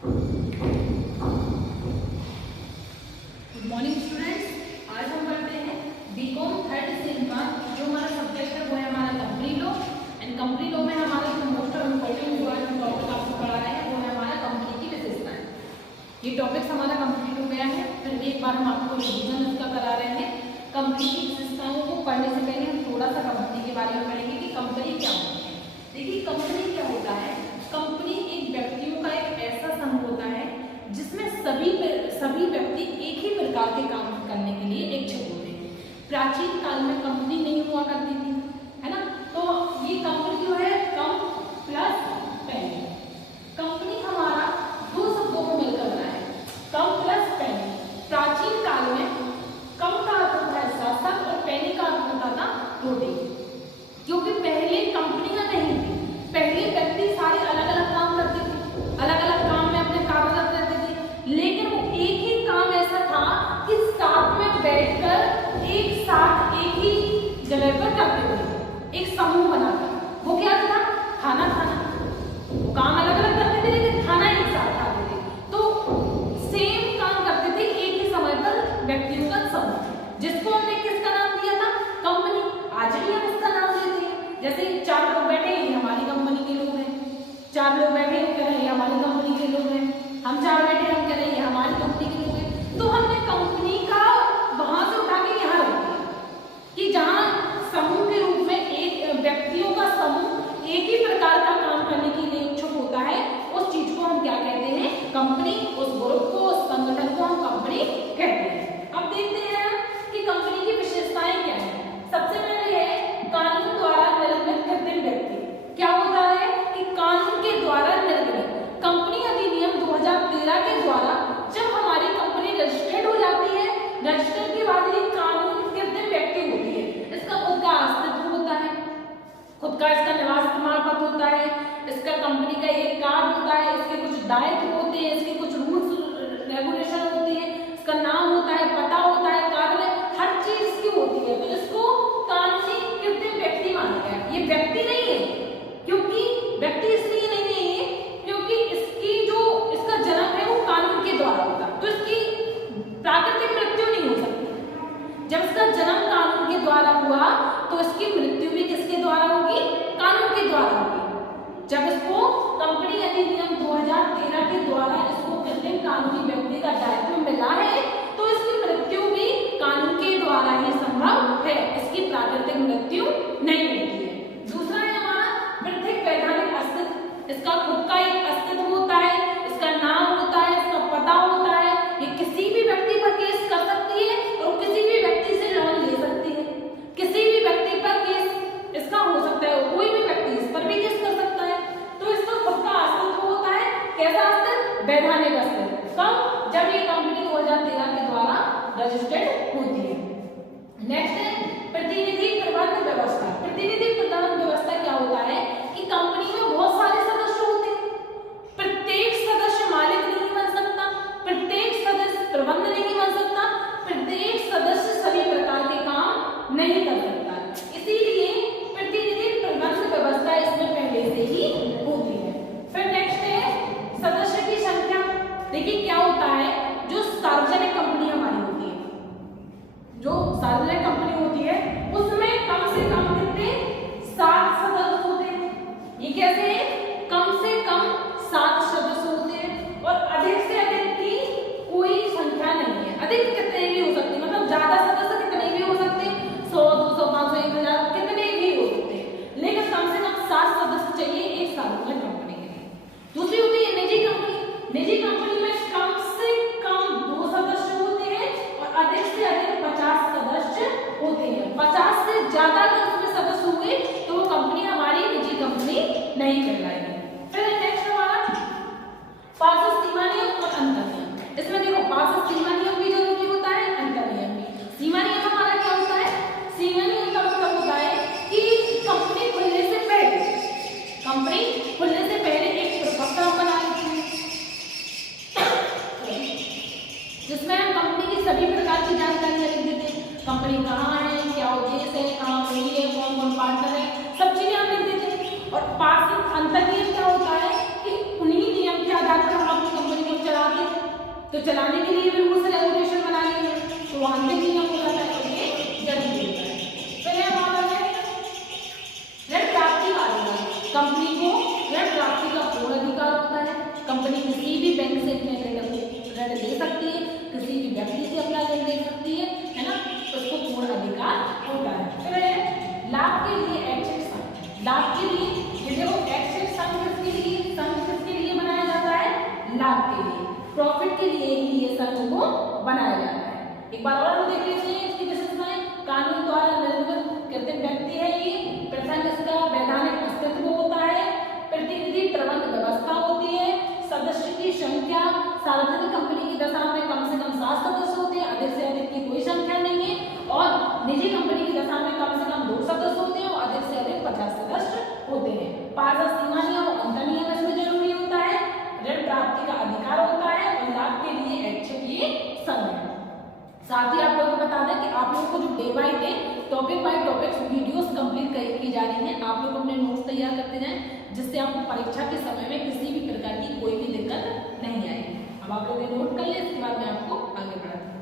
Good morning students, आज हम पढ़ते हैं बीकॉम थर्ड सेम का जो हमारा सब्जेक्ट है वो है हमारा company law. And company law में हमारा जो मोस्ट इम्पोर्टेंट जो है टॉपिक आपको पढ़ा रहे हैं वो है हमारा कंपनी की विशेषताएं। ये टॉपिक्स हमारा कंप्लीट हो गया है। फिर एक बार हम आपको रिवीजन इसका करा रहे हैं। कंपनी की विशेषताओं को पढ़ने से पहले हम थोड़ा सा कंपनी के बारे में पढ़ेंगे कि कंपनी क्या होती है। देखिए कंपनी क्या होता है, कंपनी एक व्यक्तियों का एक ऐसा समूह होता है जिसमें सभी व्यक्ति एक ही प्रकार के काम करने के लिए इच्छुक होते हैं। प्राचीन काल में कंपनी नहीं हुआ करती थी, है ना, तो ये कंपनी जो है कम प्लस पहले। कंपनी हमारा दो शब्दों में मिलकर बना है, कम प्लस पहले। प्राचीन काल में कम का अर्थ होता है शासक और पहले का अर्थ होता था रोटी, क्योंकि पहले कंपनियां नहीं थी। पहले व्यक्ति सारे अलग अलग काम करते थे, अलग अलग काम में अपने कार्यरत रहते थे, लेकिन वो एक ही काम ऐसा था कि साथ में बैठकर एक साथ एक ही जगह पर करते थे, एक समूह बनाकर। वो क्या था? खाना खाना। काम अलग अलग करते थे लेकिन खाना एक साथ खाते थे, तो सेम काम करते थे एक ही समय पर व्यक्तियों का समूह, जिसको हमने किसका नाम दिया था? कंपनी। आज भी हम उसका नाम देते हैं। जैसे 4 लोग बैठे हैं, हमारी कंपनी के लोग हैं। 4 लोग बैठे हैं, कह रहे हैं हमारी कंपनी के लोग हैं। हम 4 बैठे हैं, हम कह रहे हैं हमारी कंपनी के लोग हैं। तो हमने कंपनी का वहां से उठा के यहाँ रख दिया कि जहाँ समूह के रूप में एक व्यक्तियों का समूह एक ही प्रकार का काम करने के लिए इच्छुक होता है, उस चीज को हम क्या कहते हैं? कंपनी। उस ग्रुप को, उस संगठन को हम कंपनी कहते हैं। अब देखते हैं कि कंपनी की विशेषताएं क्या है। सबसे पहले है कानून द्वारा निर्मित कृत्रिम व्यक्ति। क्या होता है कि कानून के द्वारा निर्मित कंपनी अधिनियम 2013 के द्वारा जब हमारी कंपनी रजिस्टर्ड हो जाती है, रजिस्टर के बाद ये कानून कृत्रिम व्यक्ति होती है। इसका खुद का अस्तित्व होता है, खुद का इसका निवास प्रमाण पत्र होता है, इसका कंपनी का एक कार्ड होता है, इसके कुछ दायित्व होते हैं, इसके कुछ रूल्स रेगुलेशन होती है, इसका नाम होता है, पता होता है, कार्य, हर चीज इसकी होती है। तो इसको कानूनी कृत्रिम व्यक्ति माना गया। ये व्यक्ति नहीं है, क्योंकि व्यक्ति इसलिए नहीं है ये क्योंकि इसका जन्म है वो कानून के द्वारा होगा, तो इसकी प्राकृतिक मृत्यु नहीं हो सकती। जब इसका जन्म कानून के द्वारा हुआ तो इसकी मृत्यु भी किसके द्वारा होगी? कानून के द्वारा होगी। जब इसको कंपनी अधिनियम 2013 के द्वारा इसको कृत्रिम कानूनी व्यक्ति का दायित्व मिला है, तो इसकी मृत्यु भी कानून के द्वारा ही संभव है, इसकी प्राकृतिक मृत्यु नहीं होती है। दूसरा है हमारा पृथक वैधानिक अस्तित्व। इसका खुद का एक अस्तित्व होता है, इसका नाम होता है, इसका पता होता है। ये किसी भी व्यक्ति पर केस कर सकती है और किसी भी व्यक्ति से लोन ले सकती है। किसी भी व्यक्ति पर केस इसका हो सकता है, कोई भी व्यक्ति इस पर भी केस कर सकता है। तो इसका खुद का अस्तित्व होता है। कैसा अस्तित्व? वैधानिक अस्तित्व। कब? जब ये कंपनी 2013 के द्वारा रजिस्टर्ड होती है। नेक्स्ट है प्रतिनिधि प्रबंध व्यवस्था। प्रतिनिधि प्रबंध व्यवस्था क्या होता है कि कंपनी में बहुत सारे सदस्य होते हैं। प्रत्येक सदस्य मालिक नहीं बन सकता, प्रत्येक सदस्य प्रबंध नहीं बन सकता, प्रत्येक सदस्य सभी प्रकार के काम नहीं कर सकता। इसीलिए प्रतिनिधि प्रबंध व्यवस्था इसमें पहले से ही होती है। फिर नेक्स्ट है सदस्य की संख्या। देखिए क्या होता है, जो सार्वजनिक कंपनी हमारी होती है, जो सार्वजनिक कंपनी होती है उसमें कम से कम कितने? 7 सदस्य होते हैं। ये कैसे है? कम से कम 7 सदस्य होते हैं और अधिक से अधिक की कोई संख्या नहीं है। अधिक कितने भी हो सकते हैं, मतलब ज्यादा सदस्य कितने भी हो सकते हैं, 100, 200, 500, 1000 कितने भी हो सकते हैं, लेकिन कम से कम 7 सदस्य चाहिए एक सार्वजनिक कंपनी के लिए। दूसरी होती है निजी कंपनी। निजी कंपनी में कम से कम 2 सदस्य होते हैं और अधिक से अधिक 50 सदस्य होते हैं। 50 से ज्यादा अगर उसमें सदस्य हुए तो वो कंपनी हमारी निजी कंपनी नहीं कंपनी किसी भी बैंक से ऋण ले सकती है, किसी भी व्यक्ति से अपना ऋण ले सकती है ना, उसको पूर्ण अधिकार होता है। फिर है लाभ के लिए ऐच्छिक संघ। लाभ के लिए ये देखो ऐच्छिक संघ किसके लिए बनाया जाता है? लाभ के लिए, प्रॉफिट के लिए ही ये संघ को बनाया जाता है। एक बार और हम देख लीजिए इसकी विशेषताएं। कानून द्वारा निर्मित कृत्रिम व्यक्ति है ये। प्रथम इसका वैधानिक अस्तित्व होता है। प्रतिनिधि प्रबंध व्यवस्था होती है। सदस्य की संख्या सार्वजनिक कंपनी की दशा में कम से कम 7 सदस्य होते हैं, अधिक से अधिक की कोई संख्या नहीं है। और निजी कंपनी की दशा में कम से कम 2 सदस्य होते हैं और अधिक से अधिक 50 सदस्य होते हैं। पारदर्शी सीमा नियम और अंतर नियम इसमें जरूरी होता है। ऋण प्राप्ति का अधिकार होता है और लाभ के लिए ऐच्छिक ये संघ है। साथ ही आप लोगों को बता दें कि आप लोगों को जो day by day topic by topics videos complete की जा रही हैं, आप लोग अपने नोट्स तैयार करते जाएं, जिससे आपको परीक्षा के समय में किसी भी प्रकार की कोई भी दिक्कत नहीं आएगी। अब आप लोग ये नोट कर लें, इसके बाद मैं आपको आगे बढ़ाती हूँ।